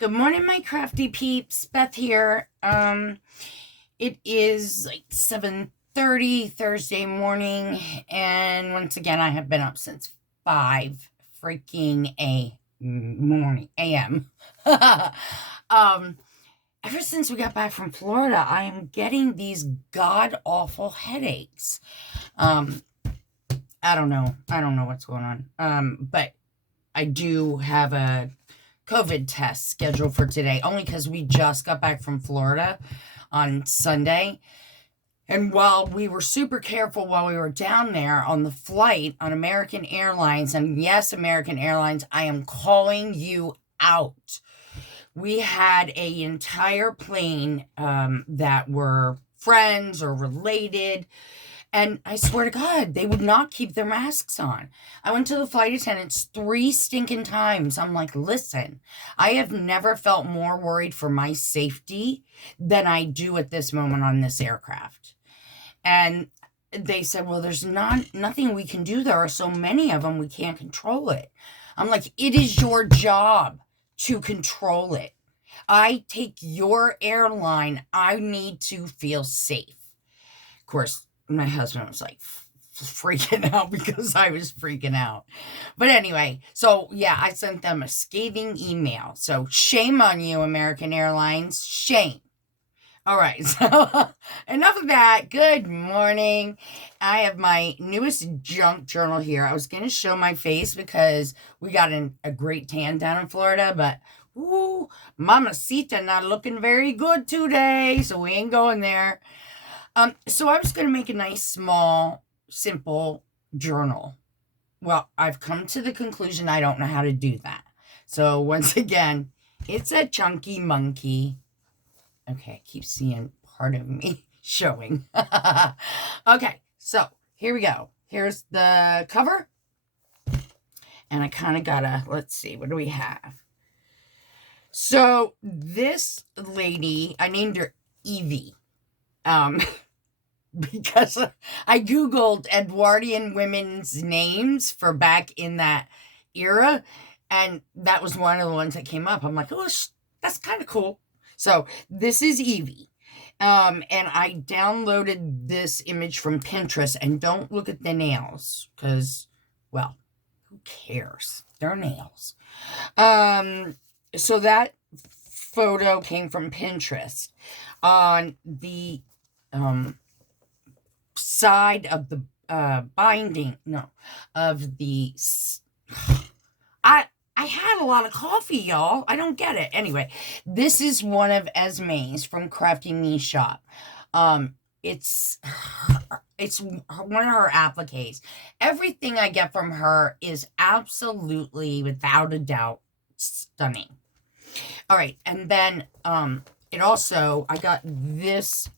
Good morning, my crafty peeps. Beth here. It is like 7:30 Thursday morning, and once again, I have been up since 5 freaking a.m. um, ever since we got back from Florida, I am getting these god awful headaches. Um, I don't know. I don't know what's going on. But I do have a COVID test scheduled for today, only because we just got back from Florida on Sunday. And while we were super careful while we were down there on the flight on American Airlines, and yes, American Airlines, I am calling you out. We had a entire plane that were friends or related, and I swear to God, they would not keep their masks on. I went to the flight attendants 3 stinking times. I'm like, listen, I have never felt more worried for my safety than I do at this moment on this aircraft. And they said, well, there's nothing we can do. There are so many of them, we can't control it. I'm like, it is your job to control it. I take your airline. I need to feel safe. Of course, my husband was like freaking out because I was freaking out. But anyway, so yeah, I sent them a scathing email. So shame on you, American Airlines. Shame. All right, so enough of that. Good morning. I have my newest junk journal here. I was going to show my face because we got a great tan down in Florida, but ooh, Mamacita not looking very good today, so we ain't going there. So I was going to make a nice, small, simple journal. Well, I've come to the conclusion I don't know how to do that. So once again, it's a chunky monkey. Okay, I keep seeing part of me showing. Okay, so here we go. Here's the cover. And I kind of gotta, let's see, what do we have? So this lady, I named her Evie. Because I Googled Edwardian women's names for back in that era, and that was one of the ones that came up. I'm like, oh, that's kind of cool. So this is Evie. And I downloaded this image from Pinterest, and don't look at the nails because, well, who cares? They're nails. So that photo came from Pinterest. On the side of the binding, no, of the I had a lot of coffee, y'all. I don't get it. Anyway, this is one of Esme's from Crafty Me Shop. It's one of her appliques. Everything I get from her is absolutely, without a doubt, stunning. All right, and then it also, I got this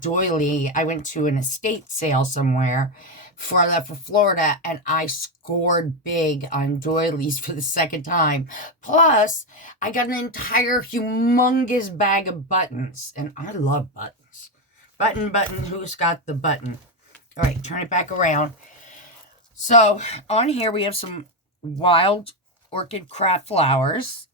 doily. I went to an estate sale somewhere before I left for Florida, and I scored big on doilies for the second time. Plus, I got an entire humongous bag of buttons, and I love buttons. Button, who's got the button? All right, turn it back around. So, on here we have some wild orchid craft flowers.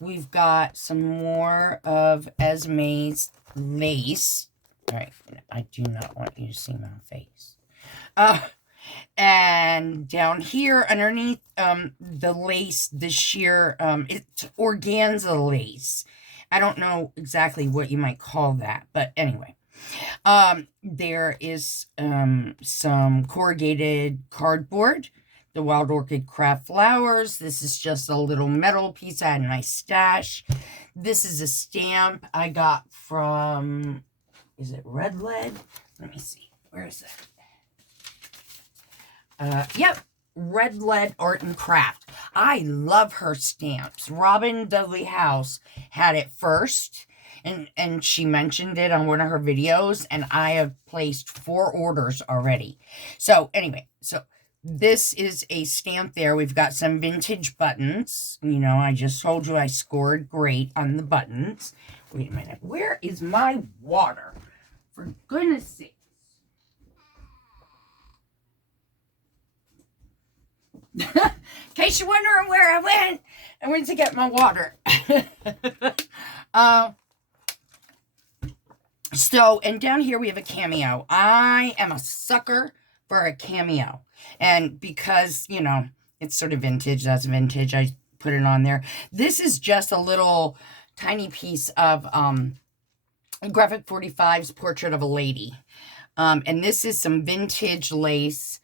We've got some more of Esme's lace. All right, I do not want you to see my face. And down here underneath the lace, the sheer, it's organza lace. I don't know exactly what you might call that, but anyway. There is some corrugated cardboard. The Wild Orchid Craft Flowers. This is just a little metal piece I had in my stash. This is a stamp I got from, is it Red Lead? Let me see. Where is it? Yep. Red Lead Art and Craft. I love her stamps. Robin Dudley House had it first, and she mentioned it on one of her videos, and I have placed 4 orders already. So anyway, this is a stamp there. We've got some vintage buttons. You know, I just told you I scored great on the buttons. Wait a minute. Where is my water? For goodness sakes. In case you're wondering where I went to get my water. uh, So, and down here we have a cameo. I am a sucker for a cameo. And because, you know, it's sort of vintage, that's vintage, I put it on there. This is just a little tiny piece of Graphic 45's Portrait of a Lady. And this is some vintage lace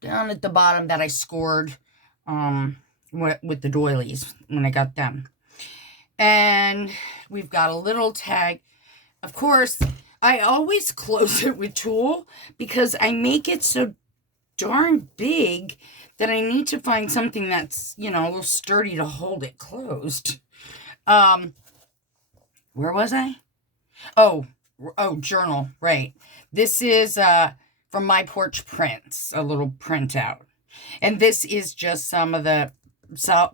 down at the bottom that I scored with the doilies when I got them. And we've got a little tag. Of course, I always close it with tulle because I make it so darn big that I need to find something that's, you know, a little sturdy to hold it closed. Where was I? Oh, journal, right. This is from My Porch Prints, a little printout. And this is just some of the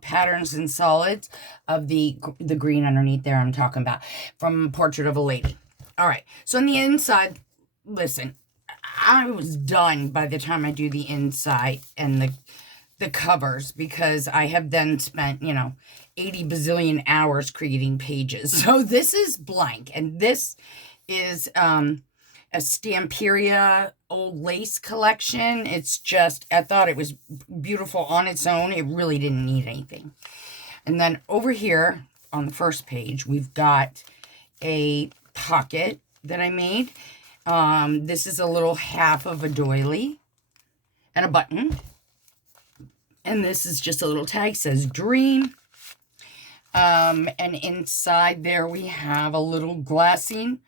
patterns and solids of the green underneath there I'm talking about from Portrait of a Lady. All right, so on the inside, listen, I was done by the time I do the inside and the covers because I have then spent, you know, 80 bazillion hours creating pages. So this is blank, and this is a Stamperia old lace collection. It's just, I thought it was beautiful on its own. It really didn't need anything. And then over here on the first page, we've got a pocket that I made. This is a little half of a doily and a button. And this is just a little tag, says Dream. And inside there we have a little glassine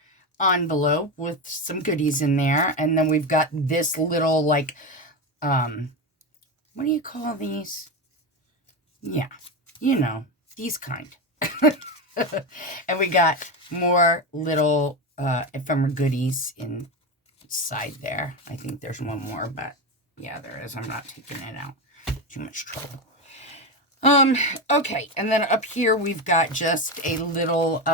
envelope with some goodies in there. And then we've got this little, like, what do you call these? Yeah, you know, these kind. And we got more little ephemera goodies inside there. I think there's one more, but yeah, there is. I'm not taking it out. Too much trouble. Okay, and then up here we've got just a little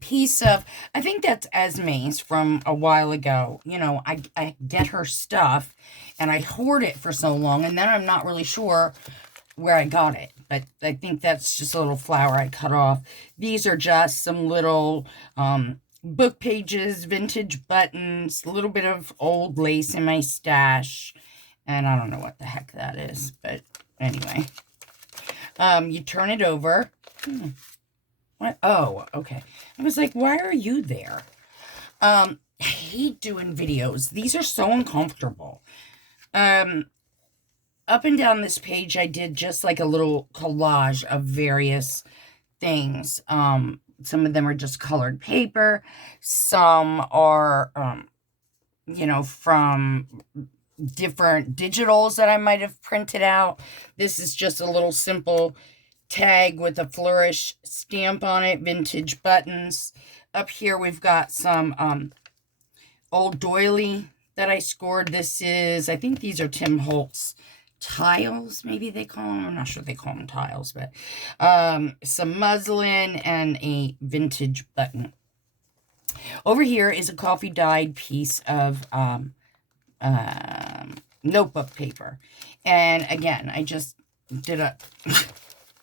piece of, I think that's Esme's from a while ago. You know, I get her stuff and I hoard it for so long, and then I'm not really sure where I got it, but I think that's just a little flower I cut off. These are just some little book pages, vintage buttons, a little bit of old lace in my stash, and I don't know what the heck that is, but anyway. You turn it over. What? Oh, okay. I was like, why are you there? I hate doing videos. These are so uncomfortable. Up and down this page, I did just like a little collage of various things. Some of them are just colored paper. Some are, you know, from different digitals that I might have printed out. This is just a little simple tag with a flourish stamp on it, vintage buttons. Up here we've got some old doily that I scored. This is, I think these are Tim Holtz tiles, maybe they call them. I'm not sure they call them tiles, but some muslin and a vintage button. Over here is a coffee dyed piece of notebook paper. And again, I just did a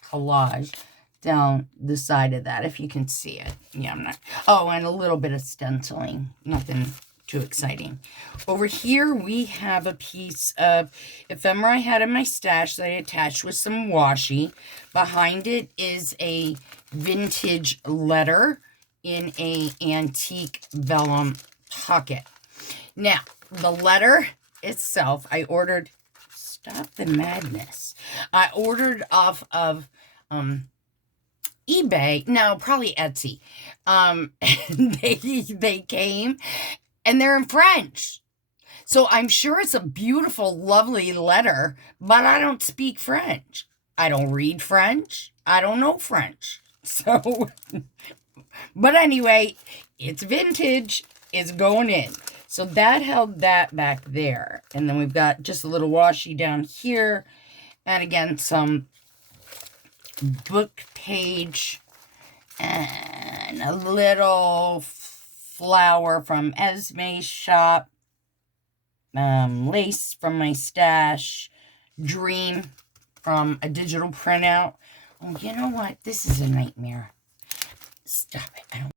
collage down the side of that, if you can see it. Yeah, I'm not. Oh, and a little bit of stenciling. Nothing too exciting. Over here, we have a piece of ephemera I had in my stash that I attached with some washi. Behind it is a vintage letter in a antique vellum pocket. Now, the letter itself, I ordered, stop the madness. I ordered off of eBay, no, probably Etsy. They came and they're in French. So I'm sure it's a beautiful, lovely letter, but I don't speak French. I don't read French. I don't know French. So, but anyway, it's vintage. It's going in. So that held that back there. And then we've got just a little washi down here. And again, some book page and a little flower from Esme's shop. Lace from my stash. Dream from a digital printout. Oh, you know what? This is a nightmare. Stop it. I don't